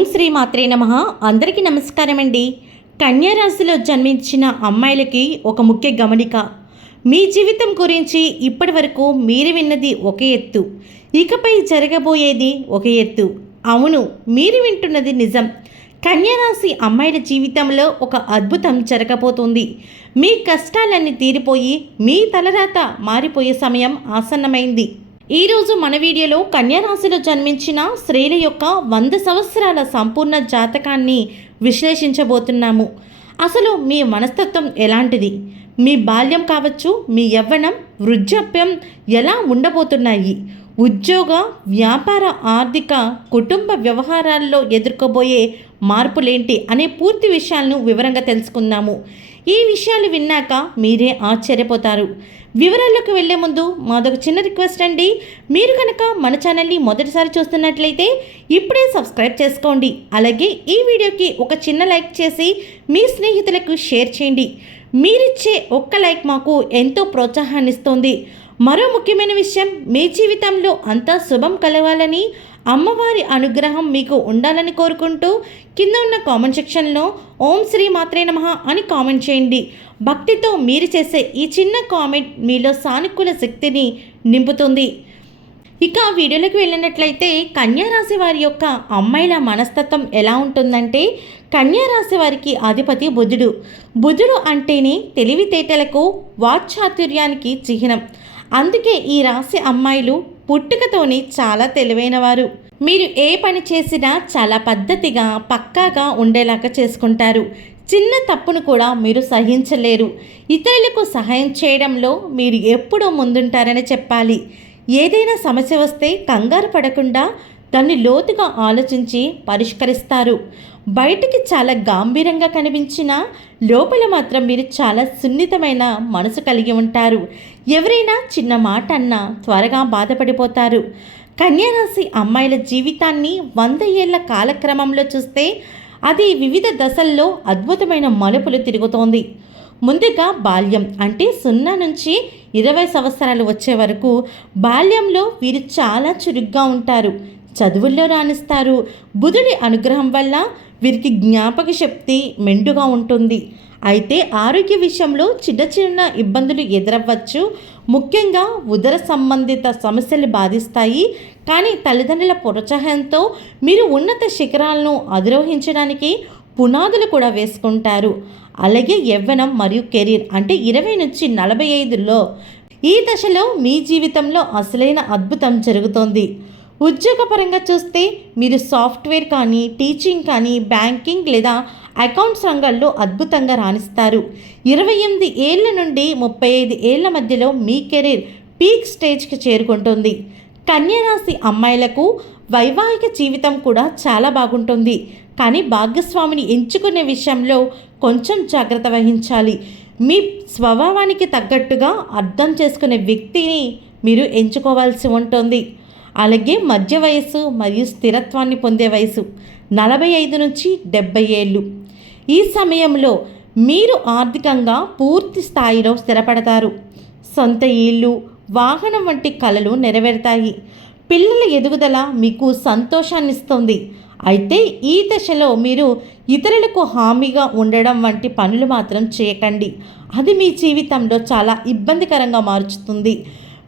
ఓం శ్రీ మాత్రే నమః. అందరికీ నమస్కారం అండి. కన్యా రాశిలో జన్మించిన అమ్మాయిలకి ఒక ముఖ్య గమనిక. మీ జీవితం గురించి ఇప్పటి వరకు మీరు విన్నది ఒక ఎత్తు, ఇకపై జరగబోయేది ఒక ఎత్తు. అవును, మీరు వింటున్నది నిజం. కన్యా రాశి అమ్మాయిల జీవితంలో ఒక అద్భుతం జరగబోతుంది. మీ కష్టాలన్నీ తీరిపోయి మీ తలరాత మారిపోయే సమయం ఆసన్నమైంది. ఈరోజు మన వీడియోలో కన్యా రాశిలో జన్మించిన స్త్రీల యొక్క 100 సంవత్సరాల సంపూర్ణ జాతకాన్ని విశ్లేషించబోతున్నాము. అసలు మీ మనస్తత్వం ఎలాంటిది, మీ బాల్యం కావచ్చు, మీ యవ్వనం, వృద్ధాప్యం ఎలా ఉండబోతున్నాయి, ఉద్యోగ, వ్యాపార, ఆర్థిక, కుటుంబ వ్యవహారాల్లో ఎదుర్కోబోయే మార్పులేంటి అనే పూర్తి విషయాలను వివరంగా తెలుసుకుందాము. ఈ విషయాలు విన్నాక మీరే ఆశ్చర్యపోతారు. వివరాల్లోకి వెళ్లే ముందు మాదొక చిన్న రిక్వెస్ట్ అండి. మీరు కనుక మన ఛానల్ని మొదటిసారి చూస్తున్నట్లయితే ఇప్పుడే సబ్స్క్రైబ్ చేసుకోండి. అలాగే ఈ వీడియోకి ఒక చిన్న లైక్ చేసి మీ స్నేహితులకు షేర్ చేయండి. మీరిచ్చే ఒక్క లైక్ మాకు ఎంతో ప్రోత్సాహాన్ని ఇస్తుంది. మరో ముఖ్యమైన విషయం, మీ జీవితంలో అంతా శుభం కలగాలని, అమ్మవారి అనుగ్రహం మీకు ఉండాలని కోరుకుంటూ కింద ఉన్న కామెంట్ సెక్షన్లో ఓం శ్రీ మాత్రే నమః అని కామెంట్ చేయండి. భక్తితో మీరు చేసే ఈ చిన్న కామెంట్ మీలో సానుకూల శక్తిని నింపుతుంది. ఇక వీడియోలోకి వెళ్ళినట్లయితే కన్యా రాశి వారి యొక్క అమ్మాయిల మనస్తత్వం ఎలా ఉంటుందంటే, కన్యా రాశి వారికి అధిపతి బుధుడు. బుధుడు అంటేనే తెలివితేటలకు, వాక్చాతుర్యానికి చిహ్నం. అందుకే ఈ రాశి అమ్మాయిలు పుట్టుకతోనే చాలా తెలివైనవారు. మీరు ఏ పని చేసినా చాలా పద్ధతిగా, పక్కాగా ఉండేలాగా చేసుకుంటారు. చిన్న తప్పును కూడా మీరు సహించలేరు. ఇతరులకు సహాయం చేయడంలో మీరు ఎప్పుడూ ముందుంటారని చెప్పాలి. ఏదైనా సమస్య వస్తే కంగారు పడకుండా దాన్ని లోతుగా ఆలోచించి పరిష్కరిస్తారు. బయటికి చాలా గంభీరంగా కనిపించినా లోపల మాత్రం మీరు చాలా సున్నితమైన మనసు కలిగి ఉంటారు. ఎవరైనా చిన్న మాట అన్నా త్వరగా బాధపడిపోతారు. కన్యారాశి అమ్మాయిల జీవితాన్ని 100 ఏళ్ల కాలక్రమంలో చూస్తే అది వివిధ దశల్లో అద్భుతమైన మలుపులు తిరుగుతోంది. ముందుగా బాల్యం, అంటే 0 నుంచి 20 సంవత్సరాలు వచ్చే వరకు బాల్యంలో వీరు చాలా చురుగ్గా ఉంటారు. చదువుల్లో రాణిస్తారు. బుధుడి అనుగ్రహం వల్ల వీరికి జ్ఞాపక శక్తి మెండుగా ఉంటుంది. అయితే ఆరోగ్య విషయంలో చిన్న చిన్న ఇబ్బందులు ఎదురవ్వచ్చు. ముఖ్యంగా ఉదర సంబంధిత సమస్యలు బాధిస్తాయి. కానీ తల్లిదండ్రుల ప్రోత్సాహంతో మీరు ఉన్నత శిఖరాలను అధిరోహించడానికి పునాదులు కూడా వేసుకుంటారు. అలాగే యవ్వనం మరియు కెరీర్, అంటే 20 నుంచి 45లో ఈ దశలో మీ జీవితంలో అసలైన అద్భుతం జరుగుతోంది. ఉద్యోగపరంగా చూస్తే మీరు సాఫ్ట్వేర్ కానీ, టీచింగ్ కానీ, బ్యాంకింగ్ లేదా అకౌంట్స్ రంగాల్లో అద్భుతంగా రాణిస్తారు. 28 ఏళ్ల నుండి 35 ఏళ్ల మధ్యలో మీ కెరీర్ పీక్ స్టేజ్కి చేరుకుంటుంది. కన్యారాశి అమ్మాయిలకు వైవాహిక జీవితం కూడా చాలా బాగుంటుంది. కానీ భాగస్వామిని ఎంచుకునే విషయంలో కొంచెం జాగ్రత్త వహించాలి. మీ స్వభావానికి తగ్గట్టుగా అర్థం చేసుకునే వ్యక్తిని మీరు ఎంచుకోవాల్సి ఉంటుంది. అలాగే మధ్య వయస్సు మరియు స్థిరత్వాన్ని పొందే వయసు 45 నుంచి 70 ఏళ్ళు. ఈ సమయంలో మీరు ఆర్థికంగా పూర్తి స్థాయిలో స్థిరపడతారు. సొంత ఇల్లు, వాహనం వంటి కలలు నెరవేరుతాయి. పిల్లల ఎదుగుదల మీకు సంతోషాన్ని ఇస్తుంది. అయితే ఈ దశలో మీరు ఇతరులకు హామీగా ఉండడం వంటి పనులు మాత్రం చేయకండి. అది మీ జీవితంలో చాలా ఇబ్బందికరంగా మార్చుతుంది.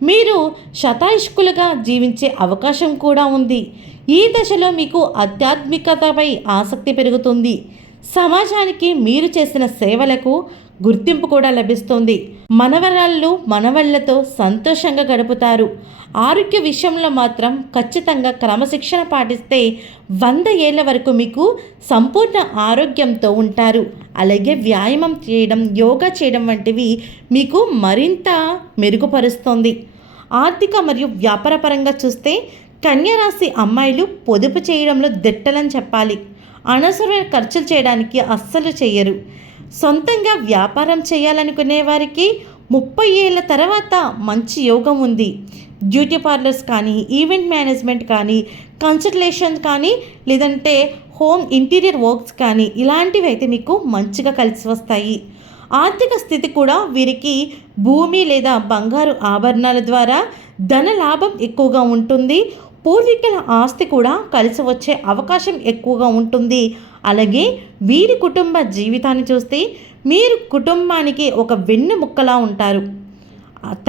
మీరు శతాయుష్కులుగా జీవించే అవకాశం కూడా ఉంది. ఈ దశలో మీకు ఆధ్యాత్మికతపై ఆసక్తి పెరుగుతుంది. సమాజానికి మీరు చేసిన సేవలకు గుర్తింపు కూడా లభిస్తుంది. మనవరాళ్ళు, మనవళ్లతో సంతోషంగా గడుపుతారు. ఆరోగ్య విషయంలో మాత్రం ఖచ్చితంగా క్రమశిక్షణ పాటిస్తే 100 ఏళ్ల వరకు మీకు సంపూర్ణ ఆరోగ్యంతో ఉంటారు. అలాగే వ్యాయామం చేయడం, యోగా చేయడం వంటివి మీకు మరింత మెరుగుపరుస్తుంది. ఆర్థిక మరియు వ్యాపారపరంగా చూస్తే కన్యారాశి అమ్మాయిలు పొదుపు చేయడంలో దిట్టలని చెప్పాలి. అనవసరమైన ఖర్చులు చేయడానికి అస్సలు చేయరు. సొంతంగా వ్యాపారం చేయాలనుకునే వారికి 30 ఏళ్ల తర్వాత మంచి యోగం ఉంది. బ్యూటీ పార్లర్స్ కానీ, ఈవెంట్ మేనేజ్మెంట్ కానీ, కన్సల్టేషన్ కానీ, లేదంటే హోమ్ ఇంటీరియర్ వర్క్స్ కానీ, ఇలాంటివి అయితే మీకు మంచిగా కలిసి వస్తాయి. ఆర్థిక స్థితి కూడా వీరికి భూమి లేదా బంగారు ఆభరణాల ద్వారా ధన లాభం ఎక్కువగా ఉంటుంది. పూర్వీకుల ఆస్తి కూడా కలిసి వచ్చే అవకాశం ఎక్కువగా ఉంటుంది. అలాగే వీరి కుటుంబ జీవితాన్ని చూస్తే మీరు కుటుంబానికి ఒక వెన్నెముక్కలా ఉంటారు.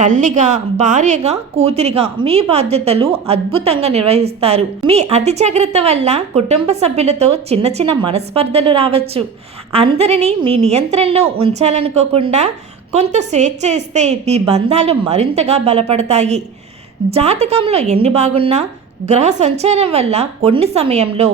తల్లిగా, భార్యగా, కూతురిగా మీ బాధ్యతలు అద్భుతంగా నిర్వహిస్తారు. మీ అతి జాగ్రత్త వల్ల కుటుంబ సభ్యులతో చిన్న చిన్న మనస్పర్ధలు రావచ్చు. అందరినీ మీ నియంత్రణలో ఉంచాలనుకోకుండా కొంత స్వేచ్ఛ ఇస్తే మీ బంధాలు మరింతగా బలపడతాయి. జాతకంలో ఎన్ని బాగున్నా గ్రహ సంచారం వల్ల కొన్ని సమయంలో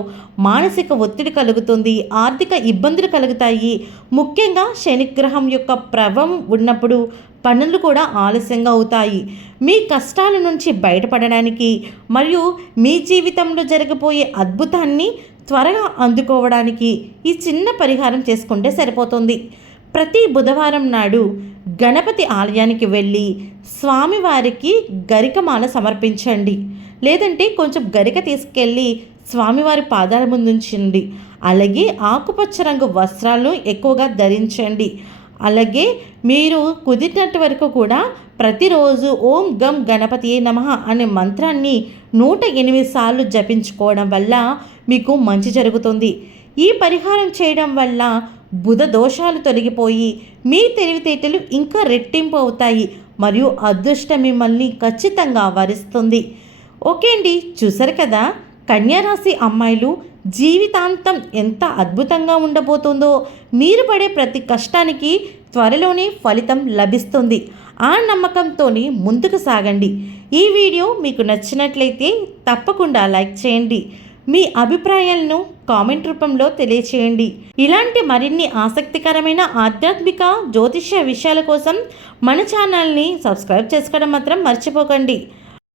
మానసిక ఒత్తిడి కలుగుతుంది, ఆర్థిక ఇబ్బందులు కలుగుతాయి. ముఖ్యంగా శనిగ్రహం యొక్క ప్రభావం ఉన్నప్పుడు పనులు కూడా ఆలస్యంగా అవుతాయి. మీ కష్టాల నుంచి బయటపడడానికి మరియు మీ జీవితంలో జరగబోయే అద్భుతాన్ని త్వరగా అందుకోవడానికి ఈ చిన్న పరిహారం చేసుకుంటే సరిపోతుంది. ప్రతి బుధవారం నాడు గణపతి ఆలయానికి వెళ్ళి స్వామివారికి గరికమాల సమర్పించండి. లేదంటే కొంచెం గరిక తీసుకెళ్ళి స్వామివారి పాదాల ముందుంచండి. అలాగే ఆకుపచ్చ రంగు వస్త్రాలను ఎక్కువగా ధరించండి. అలాగే మీరు కుదిరినంత వరకు కూడా ప్రతిరోజు ఓం గం గణపతియే నమః అనే మంత్రాన్ని 108 సార్లు జపించుకోవడం వల్ల మీకు మంచి జరుగుతుంది. ఈ పరిహారం చేయడం వల్ల బుధ దోషాలు తొలగిపోయి మీ తెలివితేటలు ఇంకా రెట్టింపు అవుతాయి మరియు అదృష్టం మిమ్మల్ని ఖచ్చితంగా వరిస్తుంది. ఓకే అండి, చూసారు కదా కన్యారాశి అమ్మాయిలు జీవితాంతం ఎంత అద్భుతంగా ఉండబోతుందో. మీరు పడే ప్రతి కష్టానికి త్వరలోనే ఫలితం లభిస్తుంది. ఆ నమ్మకంతోనే ముందుకు సాగండి. ఈ వీడియో మీకు నచ్చినట్లయితే తప్పకుండా లైక్ చేయండి. మీ అభిప్రాయాలను కామెంట్ రూపంలో తెలియచేయండి. ఇలాంటి మరిన్ని ఆసక్తికరమైన ఆధ్యాత్మిక జ్యోతిష్య విషయాల కోసం మన ఛానల్ని సబ్స్క్రైబ్ చేసుకోవడం మాత్రం మర్చిపోకండి.